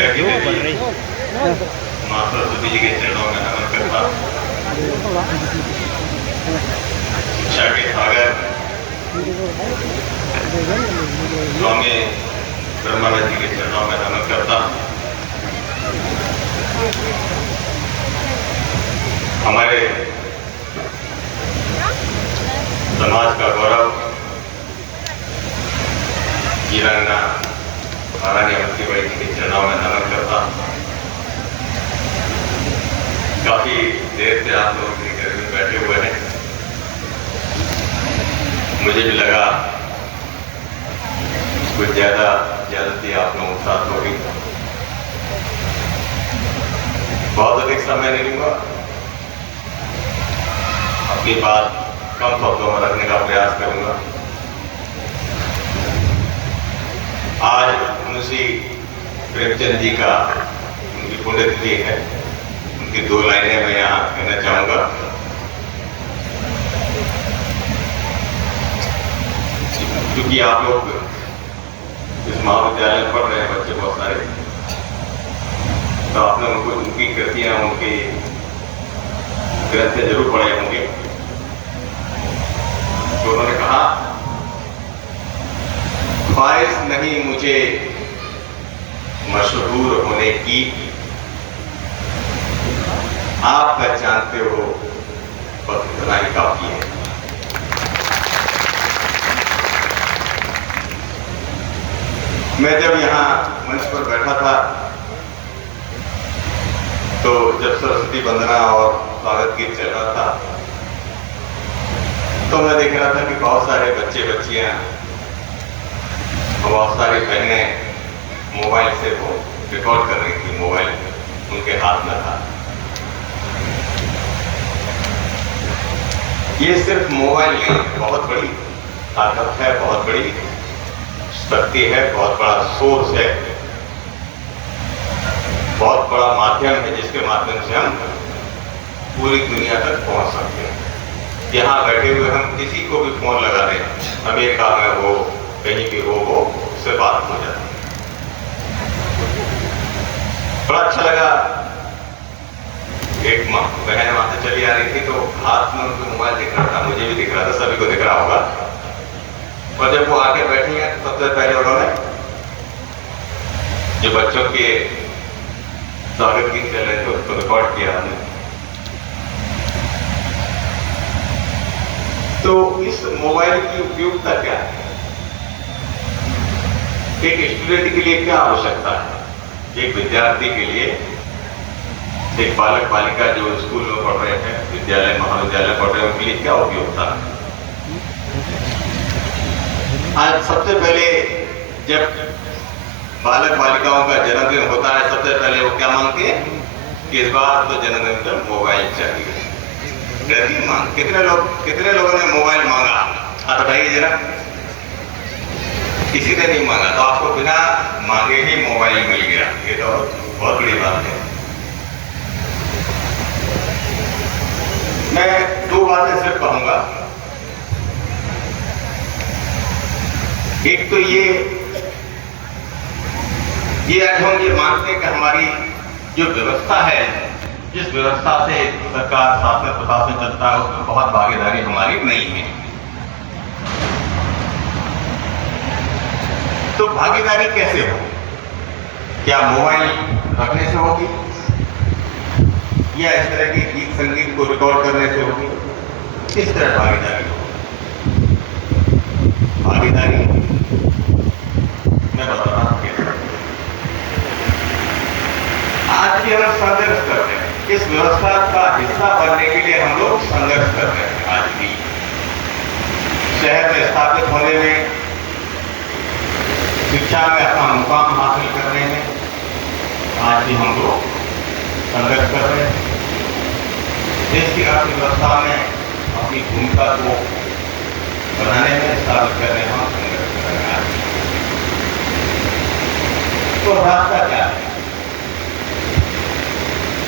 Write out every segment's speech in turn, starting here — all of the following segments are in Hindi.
विद्या की देवी माँ सरस्वती जी के चरणों में नमन करता, शिक्षा के सागर स्वामी ब्रह्मानंद जी के चरणों में नमन करता, हमारे समाज का गौरव वीरांगना महारानी अवंतीबाई जी के चरणों में नमन करता। काफी देर से आप लोग घर में बैठे हुए हैं, मुझे भी लगा कुछ ज्यादती आप लोगों के साथ होगी। बहुत अधिक समय नहीं लूंगा, अपनी बात कम शब्दों में रखने का प्रयास करूंगा। आज मुंशी प्रेमचंद जी का उनकी पुण्यतिथि है, उनकी 2 लाइनें मैं यहाँ कहना चाहूंगा। क्योंकि आप लोग इस महाविद्यालय में पढ़ रहे हैं बच्चे बहुत सारे, तो आपने उनको उनकी कृतियां उनके ग्रंथ जरूर पढ़े होंगे। तो उन्होंने कहा, ख्वाहिश नहीं मुझे मशहूर होने की, आप पहचानते हो बस इतना ही काफी है। मैं जब यहाँ मंच पर बैठा था तो जब सरस्वती वंदना और स्वागत गीत चल रहा था तो मैं देख रहा था कि बहुत सारे बच्चे बच्चियां, बहुत सारी बहनें मोबाइल से वो रिकॉर्ड कर रही थी, मोबाइल उनके हाथ में था। ये सिर्फ मोबाइल नहीं, बहुत बड़ी ताकत है, बहुत बड़ी शक्ति है, बहुत बड़ा सोर्स है, बहुत बड़ा माध्यम है जिसके माध्यम से हम पूरी दुनिया तक पहुंच सकते हैं। यहाँ बैठे हुए हम किसी को भी फोन लगा दें, अमेरिका में हो, कहीं भी हो, उससे बात हो जाती है। बड़ा अच्छा लगा, एक बहन वहां से चली आ रही थी तो हाथ में उनका मोबाइल दिख रहा था, मुझे भी दिख रहा था, सभी को दिख रहा होगा। और जब वो आके बैठी है सबसे पहले उन्होंने जो बच्चों के स्वागत गीत चल रहे थे उसको रिकॉर्ड किया हमने। तो इस मोबाइल की उपयोगिता क्या है? एक स्टूडेंट के लिए क्या आवश्यकता है? एक विद्यार्थी के लिए, एक बालक बालिका जो स्कूल में पढ़ रहे हैं, विद्यालय महाविद्यालय पढ़ रहे हैं, उनके लिए क्या उपयोगिता है? आज सबसे पहले जब बालक बालिकाओं का जन्मदिन होता है, सबसे पहले वो क्या मांगते हैं कि इस बार तो जन्मदिन पर मोबाइल चाहिए। मांग कितने लोगों ने मोबाइल मांगा? हाथ उठाइए जरा। किसी ने नहीं मांगा, तो आपको बिना मांगे ही मोबाइल मिल गया, ये तो बहुत बड़ी बात है। मैं 2 बातें सिर्फ कहूंगा। एक तो ये आज हम ये मानते हैं कि हमारी जो व्यवस्था है, जिस व्यवस्था से सरकार शासन प्रशासन चलता है, उसमें बहुत भागीदारी हमारी नहीं है। तो भागीदारी कैसे हो? क्या मोबाइल रखने से होगी, या इस तरह के गीत संगीत को रिकॉर्ड करने से होगी? किस तरह भागीदारी होगी? भागीदारी मैं बता रहा हूं। आज भी हम संघर्ष कर रहे हैं, इस व्यवस्था का हिस्सा बनने के लिए हम लोग संघर्ष कर रहे हैं। आज भी शहर में स्थापित होने में, शिक्षा में अपना मुकाम हासिल करने में आज भी हम लोग संघर्ष कर रहे हैं। देश की अर्थव्यवस्था में अपनी भूमिका को बनाने में, स्थापित करने में हम संघर्ष कर रहे हैं। तो रास्ता क्या है?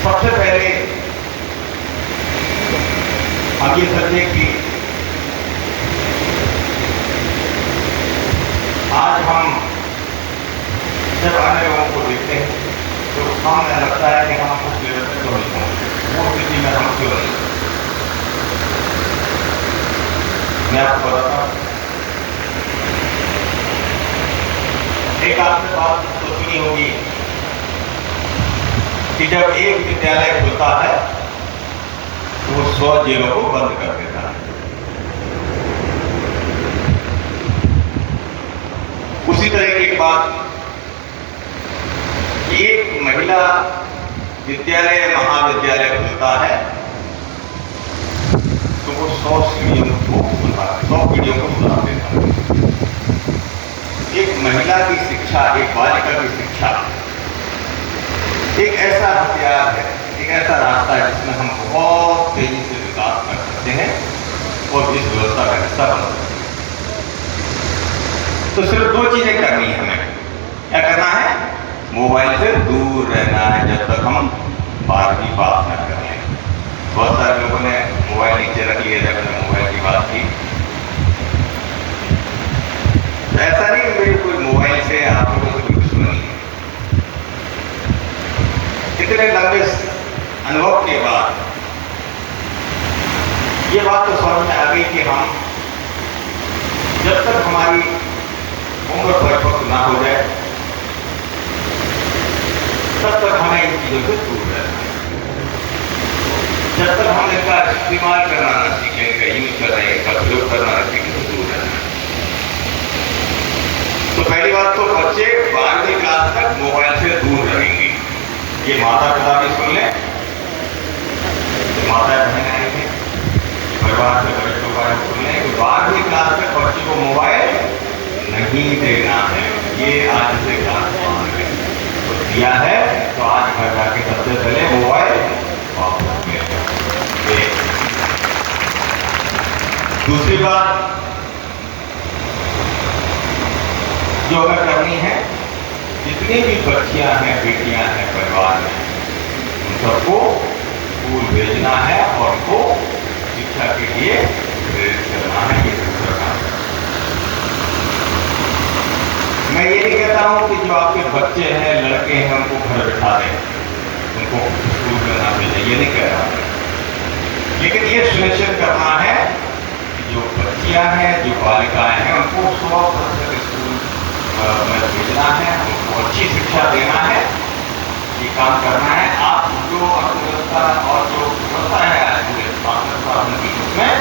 सबसे पहले हम ये समझे कि आज हम जब अन्य लोगों को देखते हैं तो हमें लगता है कि हम उस लेवल तक क्यों नहीं पहुंचे, वो स्थिति में हम क्यों नहीं। मैं आपको बताता हूं, एक आपने बात तो सुनी होगी कि जब एक विद्यालय खुलता है तो वो 100 जेलों को बंद कर देता है। उसी तरह की बात, एक महिला विद्यालय महाविद्यालय खुलता है तो वो 100 सीढ़ियों को खुला, 100 पीढ़ियों को खुला देता है। एक महिला की शिक्षा, एक बालिका की शिक्षा एक ऐसा हथियार है, एक ऐसा रास्ता है जिसमें हम बहुत तेजी से विकास कर सकते हैं और इस व्यवस्था का हिस्सा बन सकते हैं। तो सिर्फ 2 चीजें करनी है हमें। क्या करना है? मोबाइल से दूर रहना है जब तक हम 12वीं पास न कर लें। बहुत सारे लोगों ने मोबाइल नीचे रख लिया जब मैंने मोबाइल की बात की। ऐसा नहीं कि मेरी कोई मोबाइल से आप लोगों से कोई दुश्मनी है। इतने लंबे अनुभव के बाद ये बात तो समझ में आ गई कि हम जब तक हमारी उम्र परिपक्व ना हो जाए तब तक हमें इन चीजों से दूर रहना है। जब तक हम इनका इस्तेमाल करना न सीखें, इनका यूज करना, इनका प्रयोग करना न सीखें तो दूर रहना है। तो पहली बात तो बच्चे 12वीं क्लास तक मोबाइल से दूर रहेंगे। ये माता पिता भी सुन लें, माता बहन आएंगे, परिवार के बड़े लोग आए सुन लें कि 12वीं क्लास तक बच्चे को मोबाइल नहीं देना है। ये आज से क्लास 5 है तो दिया है तो आज घर जाके सबसे पहले मोबाइल वापस ले। दूसरी बात जो हमें करनी है, जितनी भी बच्चियां हैं, बेटियां हैं परिवार में, उन सबको स्कूल भेजना है और उनको शिक्षा के लिए प्रेरित करना है। ये दूसरा काम है। मैं ये नहीं कहता हूं कि जो आपके बच्चे हैं, लड़के हैं, उनको घर बिठा दें, उनको स्कूल में ना भेजें, ये नहीं कह रहा हूं। लेकिन ये सुनिश्चित करना है कि जो बच्चियां हैं, जो बालिकाएं हैं, उनको 100% स्कूल में भेजना है, उनको अच्छी शिक्षा देना है। ये काम करना है। आप जो अर्थव्यवस्था और जो व्यवस्था है आज पूरे उसमें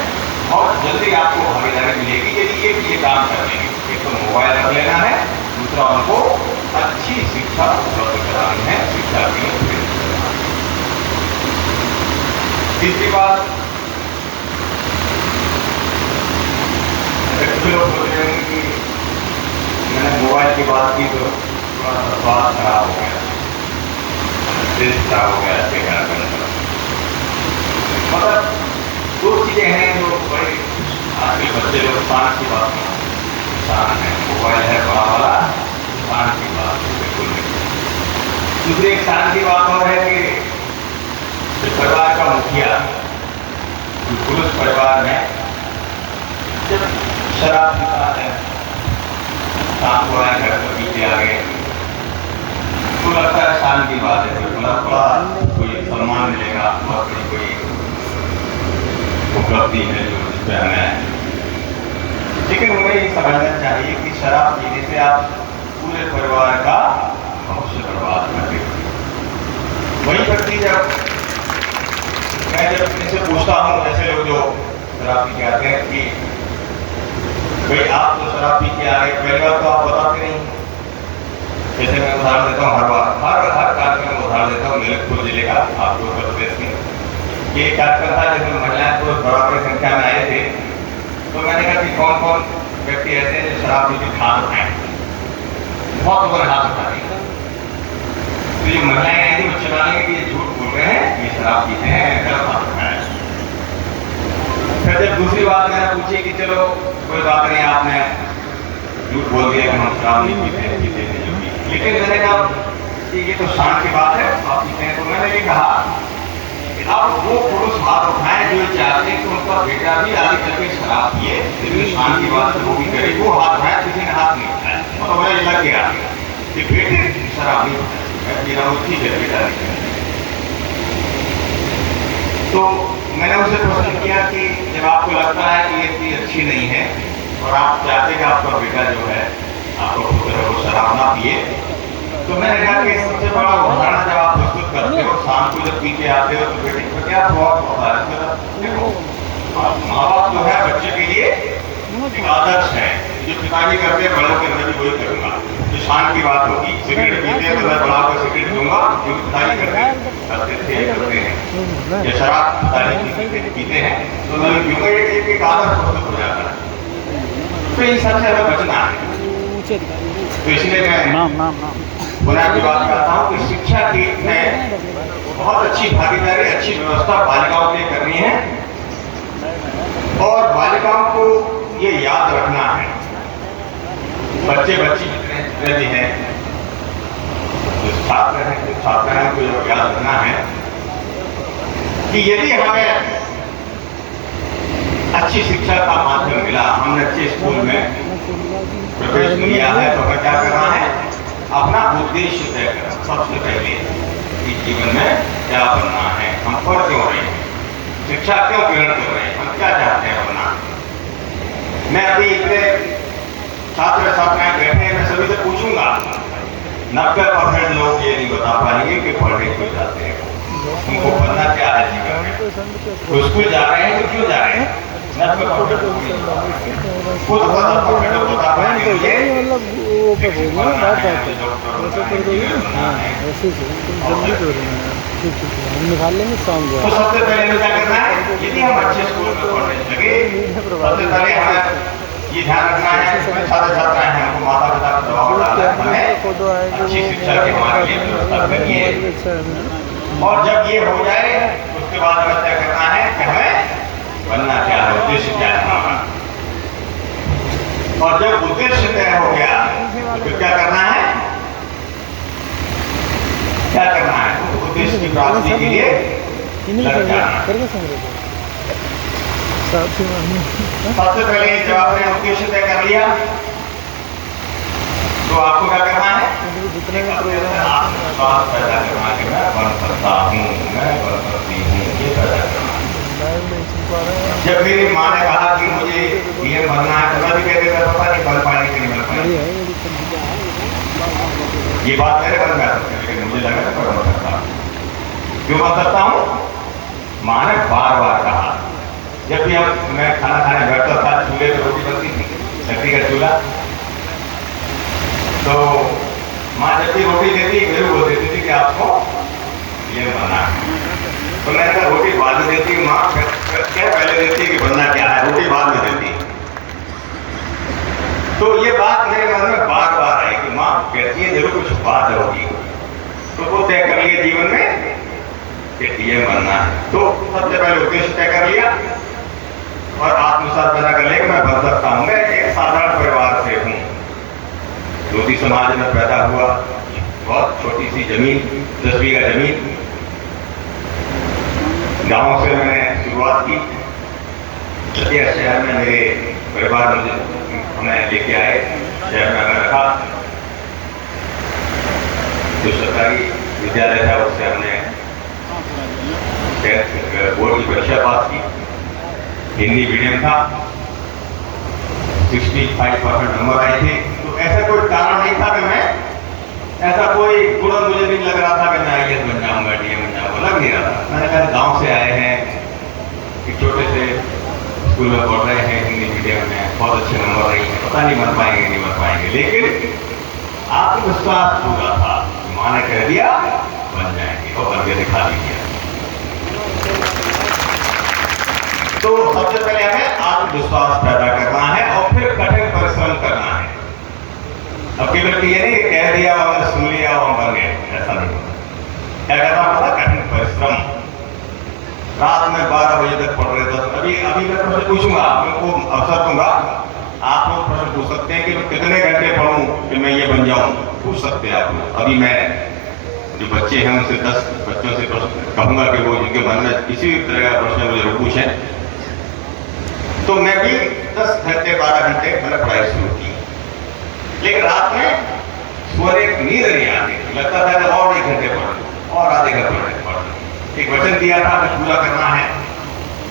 बहुत जल्दी आपको भागीदारी मिलेगी यदि ये काम कर लेंगे। एक तो मोबाइल रख लेना है, दूसरा उनको अच्छी शिक्षा उपलब्ध करानी है, शिक्षा के लिए प्रेरित करना है। तीसरी बात, लोग बोल रहे हैं कि मैंने मोबाइल की बात की तो थोड़ा सा स्वास्थ्य खराब हो गया, टेस्ट खराब हो गया, ऐसे मतलब 2 चीजें हैं जो बड़ी आजकल बच्चे लोग शान की बात में शान है। मोबाइल है बड़ा वाला, शान की बात बिल्कुल नहीं। दूसरी एक शान की बात और है कि परिवार का मुखिया पुरुष परिवार में जब शराब पीता है, शाम को आए घर पर पीछे आ गए तो लगता है शान की बात है, मतलब थोड़ा कोई सम्मान मिलेगा, बहुत बड़ी कोई उपलब्धि है जो जिस पे हमें है। लेकिन हमें ये समझना चाहिए कि शराब पीने से आप पूरे परिवार का भविष्य बर्बाद कर देते। वही व्यक्ति मैं जब इनसे पूछता हूँ, ऐसे लोग जो शराब पी के आते हैं कि भाई आप तो शराब पी के आ गए, पहली बार तो आप बताते नहीं। जैसे मैं उदाहरण देता हूँ, हर कार्यक्रम में उदाहरण देता हूँ। ललितपुर जिले का आपको उत्तर प्रदेश में ये कार्यक्रम था जिसमें महिलाएं को बराबर संख्या में आए थे। तो मैंने कहा कि कौन कौन व्यक्ति ऐसे हैं जो शराब पीते हाथ उठाए। बहुत लोगों ने हाथ उठा दिया। तो जो महिलाएं आई थी वो चिल्लाने कि ये झूठ बोल रहे हैं, ये शराब पीते हैं, गलत हाथ उठाया। फिर जब दूसरी बात मैंने पूछी कि चलो कोई बात नहीं, आपने झूठ बोल दिया कि हम शराब नहीं पीते हैं, लेकिन मैंने कहा कि ये तो शान की बात है, आप पीते हैं। तो मैंने ये कहा कि अब वो पुरुष हाथ उठाएं जो चाहते हैं कि उनका बेटा भी आगे चल के शराब पिए, लेकिन शान की बात है वो भी करे। वो हाथ उठाया, किसी ने हाथ नहीं उठाया, मतलब मुझे लग गया कि बेटे शराब नहीं उठाए। मैं पी रहा हूँ, ठीक है बेटा। तो मैंने उनसे प्रश्न किया कि जब आपको लगता है कि ये चीज अच्छी नहीं है और आप चाहते कि आपका बेटा जो है, आपका पुत्र वो शराब ना पिए, तो मैंने कहा कि सबसे बड़ा उदाहरण जब आप प्रस्तुत करते हो, शाम को जब पी के आते हो तो बेटे को क्या प्रभाव होता है? देखो, माँ बाप जो है बच्चे के लिए एक आदर्श है। जो पिताजी करते हैं बड़ों के अंदर भी वही करूंगा। तो शान की बात होगी, सिगरेट पीते हैं तो मैं बड़ा को सिगरेट दूंगा, जो पिताजी करते हैं। या शराब पिताजी पीते हैं तो मैं पीऊंगा, एक आदर्श हो जाता है। तो इन सबसे हमें बचना है। तो इसलिए मैं पुनः की बात करता हूँ कि शिक्षा की में बहुत अच्छी भागीदारी, अच्छी व्यवस्था बालिकाओं के लिए करनी है और बालिकाओं को ये याद रखना है, बच्चे बच्ची जितने भी हैं, जो छात्र हैं उनको याद रखना है कि यदि हमें अच्छी शिक्षा का माध्यम मिला, हमने अच्छे स्कूल में प्रवेश लिया है, तो हमें क्या करना है? अपना उद्देश्य तय करना। सबसे पहले कि जीवन में क्या बनना है, हम पढ़ क्यों रहे हैं, शिक्षा क्यों ग्रहण कर रहे हैं, हम क्या चाहते हैं बनना। मैं अभी इतने छात्र छात्राएं बैठे हैं, मैं सभी से पूछूंगा, 90% लोग ये नहीं बता पाएंगे कि पढ़ने क्यों जाते हैं, उनको पढ़ना क्या है जीवन में। तो स्कूल जा रहे हैं तो क्यों जा रहे हैं? 90% खुद बता पाएंगे मुझे निकाल लेंगे शाम को। तो सबसे पहले क्या करना है? यदि हम अच्छे स्कूल में पढ़ने लगे, सबसे पहले हमें ये ध्यान रखना है, छात्र छात्राएं हैं, हमको माता पिता का दबाव डालना है, हमें अच्छी शिक्षा के हमारे लिए व्यवस्था करिए। और जब ये हो जाए उसके बाद हमें तय करना है कि हमें बनना क्या है, उद्देश्य क्या है हमारा। और जब उद्देश्य तय हो गया तो फिर क्या करना है? क्या करना है? उद्देश्य की प्राप्ति के लिए लग जाना। सबसे पहले जब आपने उद्देश्य तय कर लिया तो आपको क्या करना है? आत्मविश्वास पैदा करना कि मैं बन सकता हूँ, मैं बन सकती हूँ, ये पैदा करना। जब मेरी माँ ने कहा कि मुझे ये बनना है तो मैं भी कहते थे पता नहीं बन पाएंगे कि नहीं बन पाएंगे। ये बात मेरे मन में आ सकती है, लेकिन मुझे लगा था मैं बन सकता हूँ। क्यों बन सकता हूँ? माँ ने बार बार कहा। जब भी मैं खाना खाने बैठता था, चूल्हे पर रोटी बनती थी, लकड़ी का चूल्हा, तो माँ जब भी रोटी देती मेरे बोल देती थी कि आपको ये बनना है। तो मैंने कहा रोटी बाद में देती माँ, क्या पहले देती कि बनना क्या है? रोटी बाद में देती। तो ये बात मेरे मन में बार बार आई कि माँ कहती है जरूर कुछ बात होगी, तो वो तय कर लिया जीवन में कि ये बनना है। तो सबसे पहले उद्देश्य तय कर लिया और आत्मविश्वास पैदा कर लिया कि मैं बन सकता हूँ। मैं एक साधारण परिवार से हूँ, ज्योति समाज में पैदा हुआ, बहुत छोटी सी जमीन, 10 बीघा जमीन, गांव से मैंने शुरुआत की। चकिया शहर में मेरे परिवार मुझे हमें लेके आए, शहर में हमें रखा। जो सरकारी विद्यालय था उससे हमने बोर्ड की परीक्षा पास की, हिंदी मीडियम था, 65% नंबर आए थे। तो ऐसा कोई कारण नहीं था कि मैं, ऐसा कोई गुण मुझे नहीं लग रहा था कि मैं IAS बन जाऊंगा, DM बन जाऊंगा, लग नहीं रहा था। मैंने कहा गांव से आए हैं, एक छोटे से स्कूल में पढ़ रहे हैं, हिंदी मीडियम में, बहुत अच्छे नंबर रही है, पता नहीं बन पाएंगे नहीं बन पाएंगे, लेकिन आत्मविश्वास पूरा था। माँ ने कह दिया बन जाएंगे और बन के दिखा दीजिए। तो सबसे पहले हमें आत्मविश्वास पैदा करना है और फिर कठिन परिश्रम करना है। अब केवल ये नहीं कह दिया और सुन लिया और बन गए, ऐसा नहीं होता। क्या करना पड़ा? कठिन परिश्रम। रात में 12 बजे तक पढ़ रहे थे। अभी मैं प्रश्न पूछूंगा, आप लोगों को अवसर दूंगा, आप लोग प्रश्न पूछ सकते हैं कि मैं कितने घंटे पढ़ूं कि मैं ये बन जाऊं, पूछ सकते हैं आप लोग। अभी मैं जो बच्चे हैं उनसे 10 बच्चों से प्रश्न कहूंगा कि वो जिनके मन में किसी तरह का प्रश्न मुझे पूछें। तो मैं भी 10 घंटे 12 घंटे मैंने पढ़ाई शुरू की, लेकिन रात में सोने नींद नहीं आती, लगता था कि और 1 बता देगा पढ़ एक वचन दिया था कि पूरा करना है,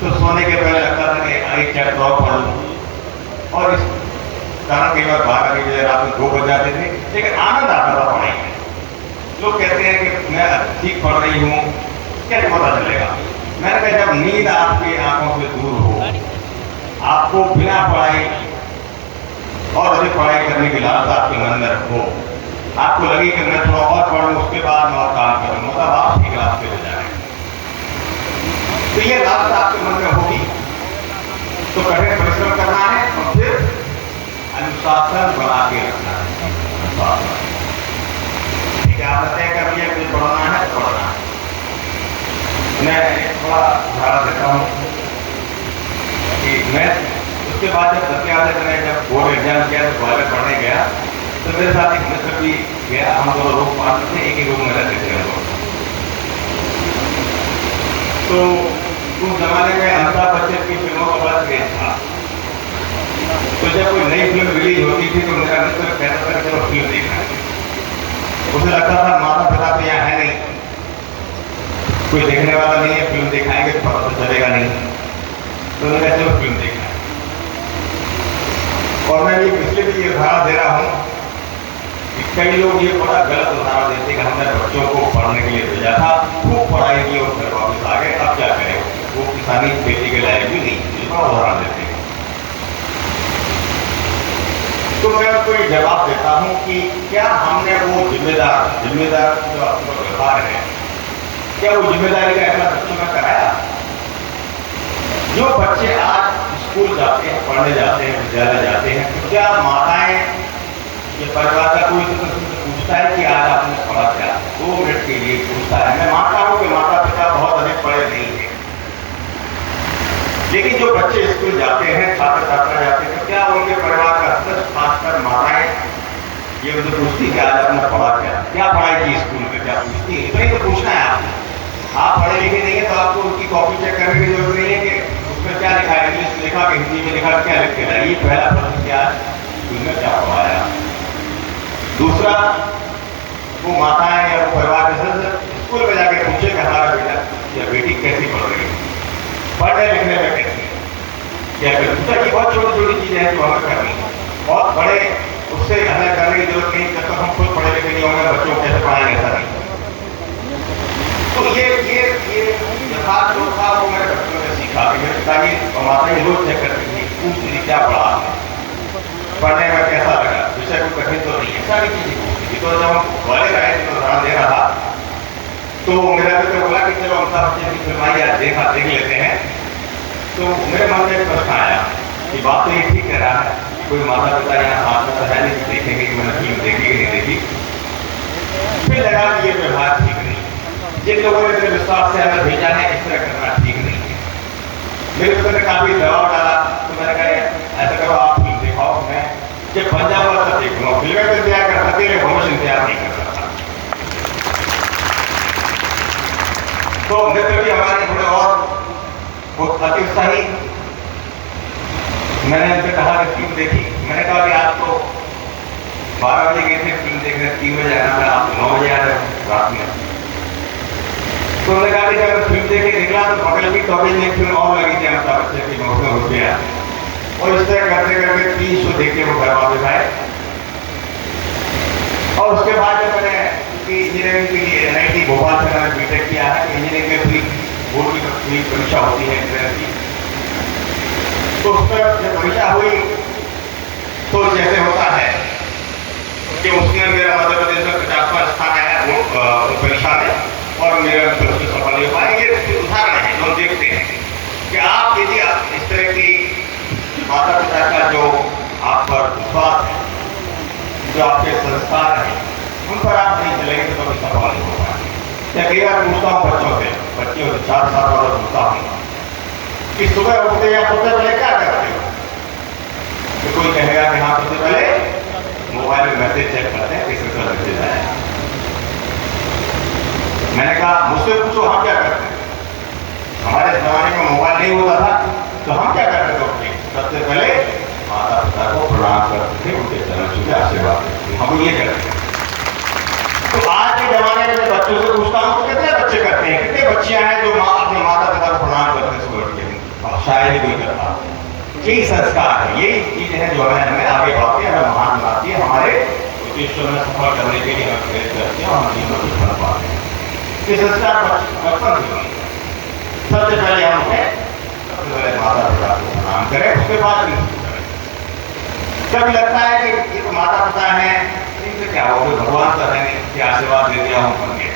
तो सोने के पहले लगता था कि एक चैप्टर और पढ़ लूं, और इस कारण कई बार 12 के बजाय रात में 2 बज जाते थे, लेकिन आनंद आता था पढ़ाई में। लोग कहते हैं कि मैं ठीक पढ़ रही हूँ, कैसे पता चलेगा? मैंने कहा जब नींद आपकी आंखों से दूर हो, आपको बिना पढ़ाई और अधिक पढ़ाई करने की लालसा आपके मन में हो, आपको लगे कि मैं थोड़ा और पढ़ लूं, उसके बाद मैं और काम करूं, मतलब आप ठीक रास्ते पे जा रहे हैं, तो ये लालसा आपके मन में होगी, तो कठिन परिश्रम करना है और फिर अनुशासन बना के रखना है। ठीक है, आप तय कर लिया कि पढ़ना है तो पढ़ना है। मैं थोड़ा उदाहरण देता हूँ कि मैं उसके बाद जब 10वीं से मैं जब बोर्ड एग्जाम किया तो कॉलेज पढ़ने गया, तो मेरे साथ एक मित्र भी गया, हम दोनों लोग पास थे, एक रूम में रहते थे हम लोग। तो उस जमाने में अमिताभ बच्चन की फिल्मों का बड़ा क्रेज था, तो जब कोई नई फिल्म रिलीज होती थी तो मेरा मित्र कहता था चलो फिल्म देखना है। उसे लगता था माता पिता तो यहाँ है नहीं, कोई देखने वाला नहीं है, फिल्म दिखाएंगे तो पता तो चलेगा नहीं, तो मैंने कहा चलो फिल्म देखना है। और मैं ये पिछले भी ये उदाहरण दे रहा हूँ कि कई लोग ये बड़ा गलत उदाहरण देते हैं कि हमने बच्चों को पढ़ने के लिए भेजा था, खूब पढ़ाई की और घर वापस आ गए, अब क्या करें, वो किसानी खेती के लायक भी नहीं, ये बड़ा उदाहरण देते हैं। तो मैं उनको ये जवाब देता हूँ कि क्या हमने वो जिम्मेदार जो आपका व्यवहार है, क्या वो जिम्मेदारी का ऐसा बच्चों में कराया? जो बच्चे आज स्कूल जाते हैं, पढ़ने जाते हैं, विद्यालय जाते हैं, तो क्या माताएं, ये परिवार का कोई तो पूछता है कि आज आपने पढ़ा क्या? 2 मिनट के लिए पूछता है। मैं मानता हूँ कि माता पिता बहुत अधिक पढ़े नहीं है, लेकिन जो बच्चे स्कूल जाते हैं, छात्र छात्रा जाते हैं, तो क्या उनके परिवार का सदस्य, खासकर माताएं, ये उनसे पूछती कि आज आपने पढ़ा क्या पढ़ाई की स्कूल में, क्या पूछती है? इतना ही तो पूछना है आपको। आप पढ़े लिखे नहीं है तो आपको उनकी कॉपी चेक करने की जरूरत नहीं है कि उसमें क्या लिखा है, इंग्लिश में लिखा, हिंदी में लिखा, क्या लिख के लाए। ये पहला प्रश्न, क्या स्कूल में क्या पढ़ाया? दूसरा, वो माताएं या वो परिवार के सदस्य स्कूल में जाके पूछे कि हमारा बेटा या बेटी कैसी पढ़ रही है, पढ़ने लिखने में कैसी है, क्या दूसरा, ये बहुत छोटी छोटी चीजें हैं जो हमें करनी है। बहुत बड़े उससे हमें करने की जरूरत नहीं, जब तक हम खुद पढ़े लिखे नहीं होंगे बच्चों को कैसे पढ़ाएंगे, ऐसा नहीं। तो ये यथार्थ जो था वो मैंने बच्चों से सीखा कि मेरे पिताजी और माता जी रोज चेक करती थी, पूछती थी क्या पढ़ा आपने, पढ़ने में कैसा लगा, विषय को कठिन तो नहीं है, सारी चीजें पूछती थी। तो जब हम कॉलेज आए तो उदाहरण दे रहा था, तो मेरा मित्र बोला कि चलो अमिताभ बच्चन की फिल्म आई, देख लेते हैं। तो मेरे मन में एक प्रश्न आया कि बात तो ये ठीक कह रहा है, कोई माता पिता यहाँ हाथ में तो है नहीं देखेंगे कि मैंने फिल्म देखी कि नहीं देखी। फिर लगा कि ये व्यवहार ठीक नहीं, जिन लोगों ने मेरे विश्वास से हमें भेजा है इस तरह करना ठीक नहीं है। मेरे मित्र ने काफी दबाव डाला, तो मैंने कहा ऐसा करो आप फिल्म दिखाओ, मैं जब बन जाऊंगा तब देखूंगा, फिल्में तो इंतजार कर सकते हैं, भविष्य इंतजार नहीं कर सकता। तो मित्र भी हमारे थोड़े और अति उत्साही, मैंने उनसे कहा कि फिल्म देखी, मैंने कहा कि आप तो 12 बजे गए थे फिल्म देखने, 3 बजे आना था, आप 9 बजे आ रहे हो रात में। तो उन्होंने कहा कि जब फिल्म देखे निकला तो बगल की टॉकीज में फिल्म और लगी थी अमिताभ बच्चन की, मौसम हो गया, और इस तरह करते करते 3 शो देख के वो घर वापस आए। और उसके बाद जब मैंने इंजीनियरिंग के लिए NIT भोपाल से मैंने बीटेक किया है, इंजीनियरिंग में पूरी बोर्ड की परीक्षा होती है एंट्रेंस की, तो उस पर जब परीक्षा हुई तो जैसे होता है कि उसमें मेरा मध्य प्रदेश में 50वां स्थान आया वो परीक्षा में, और मेरा उसमें सफल नहीं हो पाया। ये उदाहरण है जो हम देखते हैं कि आप यदि इस तरह की माता पिता का जो आप पर विश्वास है, जो आपके संस्कार हैं, उन पर आप नहीं चलेंगे तो कभी सफल नहीं हो पाएंगे। मैं कई बार पूछता हूँ बच्चों से, बच्चों से 4 साल वाला पूछता हूँ कि सुबह उठते या सोते पहले क्या करते हो? तो कोई कहेगा कि हाँ सबसे पहले मोबाइल में मैसेज चेक करते हैं, किसी का मैसेज आया। मैंने कहा मुझसे पूछो हम क्या करते हैं? हमारे जमाने में मोबाइल नहीं होता था, तो हम क्या करते थे? सबसे पहले माता पिता को प्रणाम करते थे, उनके चरण छूते आशीर्वाद देते थे, हम ये करते हैं। तो आज के जमाने में बच्चों से पूछता हूँ तो कितने शायद ही कोई करता। यही संस्कार है, यही चीज है जो हमें आगे बढ़ाती है, हमें महान बनाती है, हमारे उद्देश्यों में सफल करने के लिए हमें प्रेरित करती है और हम जीवन में बन पाते हैं। ये संस्कार बचपन से होनी है। सबसे पहले हम सबसे पहले माता पिता को प्रणाम करें, उसके बाद करें। कभी लगता है कि ये तो माता पिता है, इनसे क्या हो, भगवान तो है नहीं कि आशीर्वाद दे दिया हूं बन गए।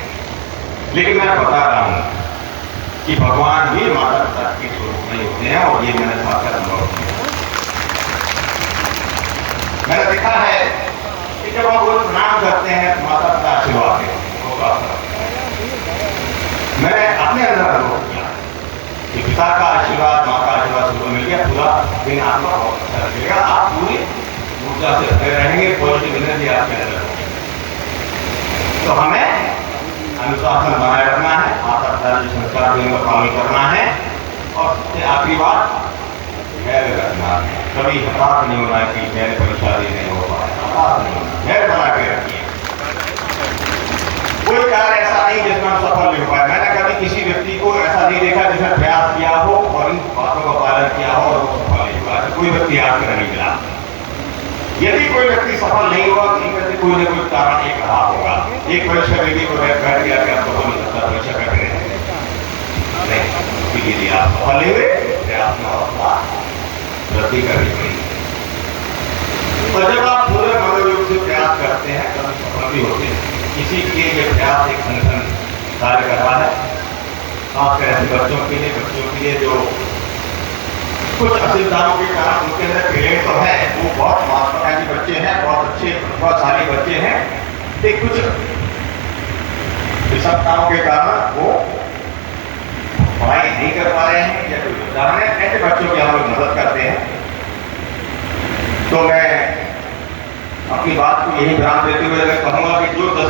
लेकिन मैं बता रहा हूं कि भगवान भी माता पिता के स्वरूप में होते हैं और ये मैंने साक्षात अनुभव किया। मैंने देखा है कि जब हम वो प्रणाम करते हैं माता पिता आशीर्वाद देते। मैंने अपने अंदर अनुभव किया कि पिता का आशीर्वाद, माँ का आशीर्वाद सुबह मिल गया, पूरा दिन आपका बहुत अच्छा लगेगा, आप पूरी ऊर्जा से भरे रहेंगे, पॉजिटिव एनर्जी आपके अंदर होगी। तो हमें अनुशासन बनाए रखना है, माता पिता की संस्कार का पालन करना है और सबसे आखिरी बात धैर्य रखना है। कभी हताश नहीं होना कि मेरे परीक्षा नहीं हो पाए, हताश नहीं होना, धैर्य बना के रखिए। कोई कार्य ऐसा नहीं जिसमें हम सफल नहीं हो पाए। मैंने कभी किसी व्यक्ति को ऐसा नहीं देखा जिसने प्रयास किया हो और इन बातों का पालन किया हो और वो सफल नहीं हुआ। कोई व्यक्ति आज तक नहीं मिला। यदि कोई व्यक्ति सफल नहीं हुआ तो इनमें कोई न कोई कारण एक रहा होगा। एक परीक्षा व्यक्ति को बैठ गया कि आपको तो नहीं सकता, परीक्षा कर रहे हैं नहीं, उसके लिए आप सफल नहीं हुए, प्रयास में अवस्था वृद्धि करनी पड़ी। तो जब आप पूरे मनोयोग से प्रयास करते हैं तब सफल भी होते हैं। किसी के लिए प्रयास एक संगठन कार्य कर रहा है, खासकर ऐसे बच्चों के लिए जो कुछ असुविधाओं के कारण उनके अंदर टैलेंट तो है, वो बहुत महात्माकांक्षी बच्चे हैं, बहुत अच्छे प्रतिभाशाली बच्चे हैं, लेकिन कुछ विषमताओं के कारण वो पढ़ाई नहीं कर पा रहे हैं या कुछ सुविधा है। ऐसे बच्चों की हम लोग मदद करते हैं। तो मैं अपनी बात को यही विराम देते हुए कहूंगा कि जो 10